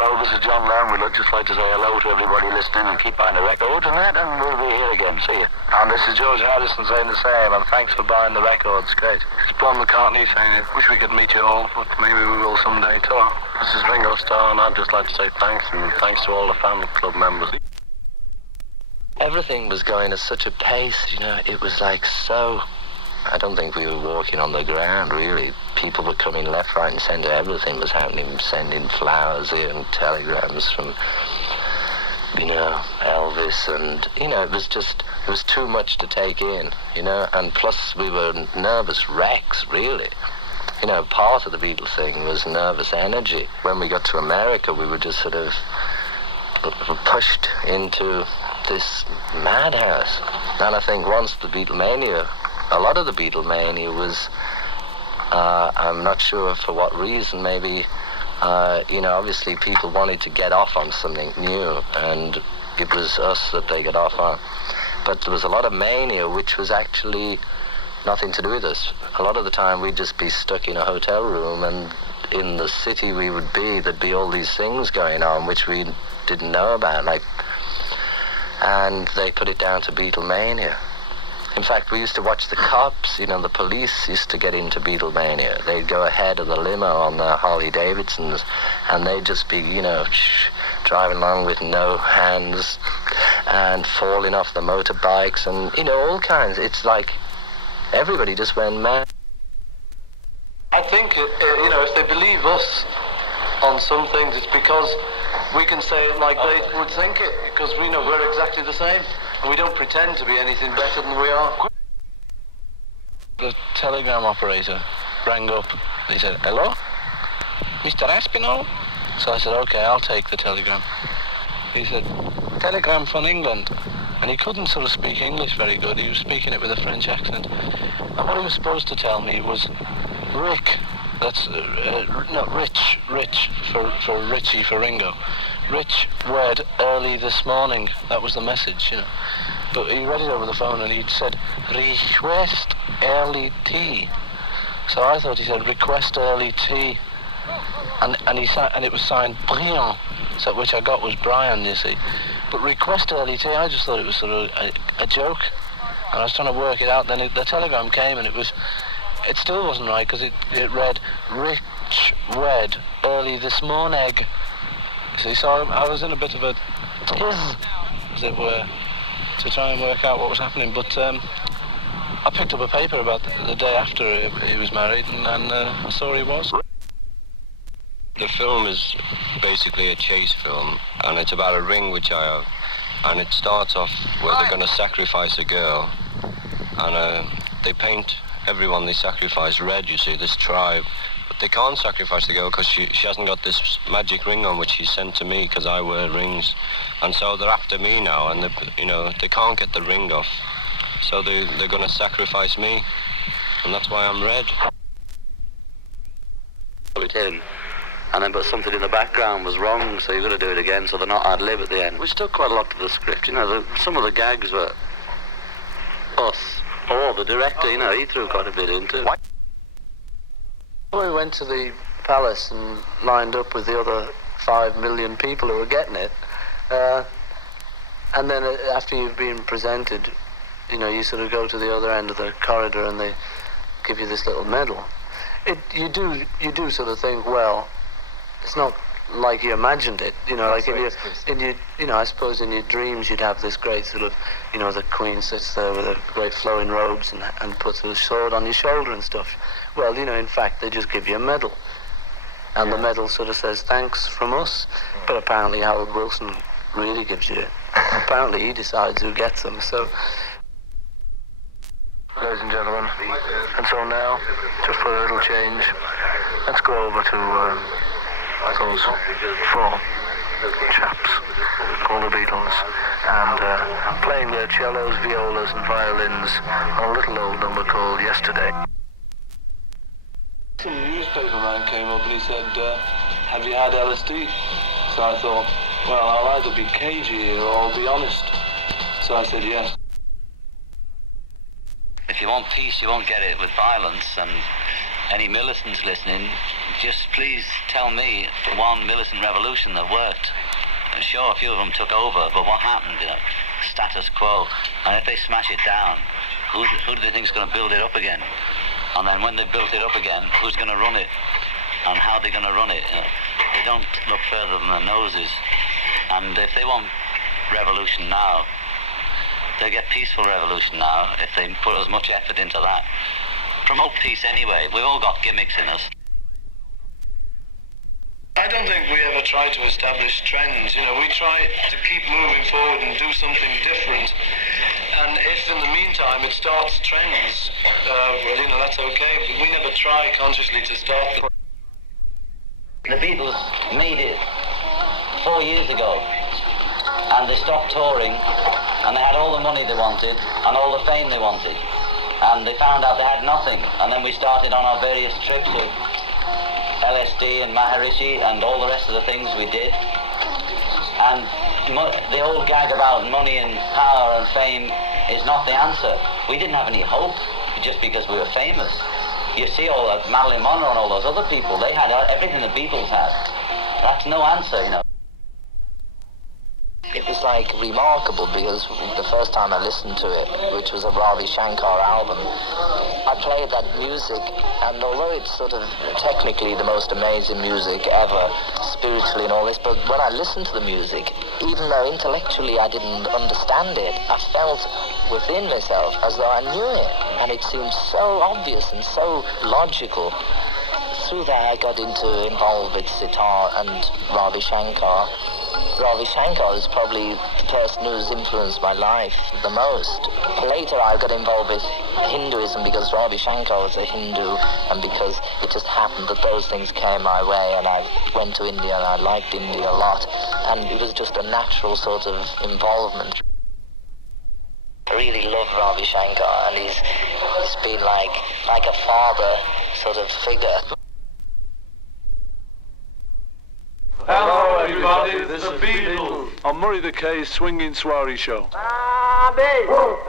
Hello, this is John Lamb. We'd just like to say hello to everybody listening and keep buying the records and that, and we'll be here again. See you. And this is George Harrison saying the same, and thanks for buying the records. Great. It's Paul McCartney saying, wish we could meet you all, but maybe we will someday too. This is Ringo Starr, and I'd just like to say thanks, and thanks to all the fan club members. Everything was going at such a pace, you know, it was like so... I don't think we were walking on the ground, really. People were coming left, right, and centre. Everything was happening, sending flowers in, telegrams from, you know, Elvis, and, you know, it was too much to take in, you know, and plus we were nervous wrecks, really. You know, part of the Beatles thing was nervous energy. When we got to America, we were just sort of pushed into this madhouse. And I think once the Beatlemania, a lot of the Beatlemania was, I'm not sure for what reason, maybe, you know, obviously people wanted to get off on something new, and it was us that they got off on. But there was a lot of mania which was actually nothing to do with us. A lot of the time we'd just be stuck in a hotel room, and in the city we would be, there'd be all these things going on which we didn't know about, like, and they put it down to Beatlemania. In fact, we used to watch the cops, you know, the police used to get into Beatlemania. They'd go ahead of the limo on the Harley Davidsons, and they'd just be, you know, driving along with no hands and falling off the motorbikes and, you know, all kinds. It's like everybody just went mad. I think, you know, if they believe us on some things, it's because we can say it like they would think it, because we know we're exactly the same. And we don't pretend to be anything better than we are. The telegram operator rang up. He said, hello? Mr. Aspinall? So I said, okay, I'll take the telegram. He said, telegram from England. And he couldn't sort of speak English very good. He was speaking it with a French accent. And what he was supposed to tell me was, Rick, that's, no, Rich, for Richie, for Ringo. Rich wed early this morning. That was the message, you know. But he read it over the phone and he'd said, request early tea. So I thought he said, request early tea. And it was signed Brian, so which I got was Brian, you see. But request early tea, I just thought it was sort of a joke. And I was trying to work it out. Then the telegram came and it still wasn't right, because it read, Rich wed early this morning. See, so I was in a bit of a tiz, as it were, to try and work out what was happening. But I picked up a paper about the day after he was married, and I saw he was. The film is basically a chase film, and it's about a ring which I have. And it starts off where they're going to sacrifice a girl, and they paint everyone they sacrifice red, you see, this tribe. They can't sacrifice the girl because she hasn't got this magic ring on which she sent to me, because I wear rings. And so they're after me now, and they can't get the ring off. So they're going to sacrifice me, and that's why I'm red. It in, and then but something in the background was wrong, so you've got to do it again, so they're not ad-lib at the end. Which took quite a lot to the script, you know, some of the gags were us, or the director, you know, he threw quite a bit into it. We went to the palace and lined up with the other 5 million people who were getting it. And then after you've been presented, you know, you sort of go to the other end of the corridor and they give you this little medal. You do sort of think, well, it's not like you imagined it, you know, like you know, I suppose in your dreams you'd have this great sort of, you know, the Queen sits there with her great flowing robes and puts a sword on your shoulder and stuff. Well, you know, in fact, they just give you a medal. And the medal sort of says, thanks from us. But apparently Howard Wilson really gives you it. Apparently he decides who gets them, so... Ladies and gentlemen, and so now, just for a little change, let's go over to those 4 chaps called the Beatles, and playing their cellos, violas and violins on a little old number called Yesterday. Some newspaper man came up and he said, have you had LSD? So I thought, well, I'll either be cagey or I'll be honest. So I said yes. If you want peace, you won't get it with violence, and any militants listening, just please tell me one militant revolution that worked. Sure, a few of them took over, but what happened? Status quo. And if they smash it down, who do they think is going to build it up again? And then when they've built it up again, who's going to run it? And how are they going to run it? They don't look further than their noses. And if they want revolution now, they get peaceful revolution now if they put as much effort into that. Promote peace anyway. We've all got gimmicks in us. I don't think we ever try to establish trends. We try to keep moving forward and do something different. And if in the meantime it starts trends, well, that's okay. But we never try consciously to start them. The Beatles made it 4 years ago, and they stopped touring, and they had all the money they wanted and all the fame they wanted, and they found out they had nothing. And then we started on our various trips with LSD and Maharishi and all the rest of the things we did. And the old gag about money and power and fame is not the answer. We didn't have any hope just because we were famous. You see all that Marilyn Monroe and all those other people, they had everything the Beatles had. That's no answer, It was like remarkable because the first time I listened to it, which was a Ravi Shankar album, I played that music, and although it's sort of technically the most amazing music ever, spiritually and all this, but when I listened to the music, even though intellectually I didn't understand it, I felt within myself as though I knew it, and it seemed so obvious and so logical. Through that I got involved with sitar and Ravi Shankar. Ravi Shankar is probably the person who's influenced my life the most. Later I got involved with Hinduism because Ravi Shankar was a Hindu, and because it just happened that those things came my way, and I went to India and I liked India a lot, and it was just a natural sort of involvement. I really love Ravi Shankar, and he's been like a father sort of figure. Hello everybody, this is the Beatles on Murray the K's Swinging Soiree Show. Arabe, Arabe,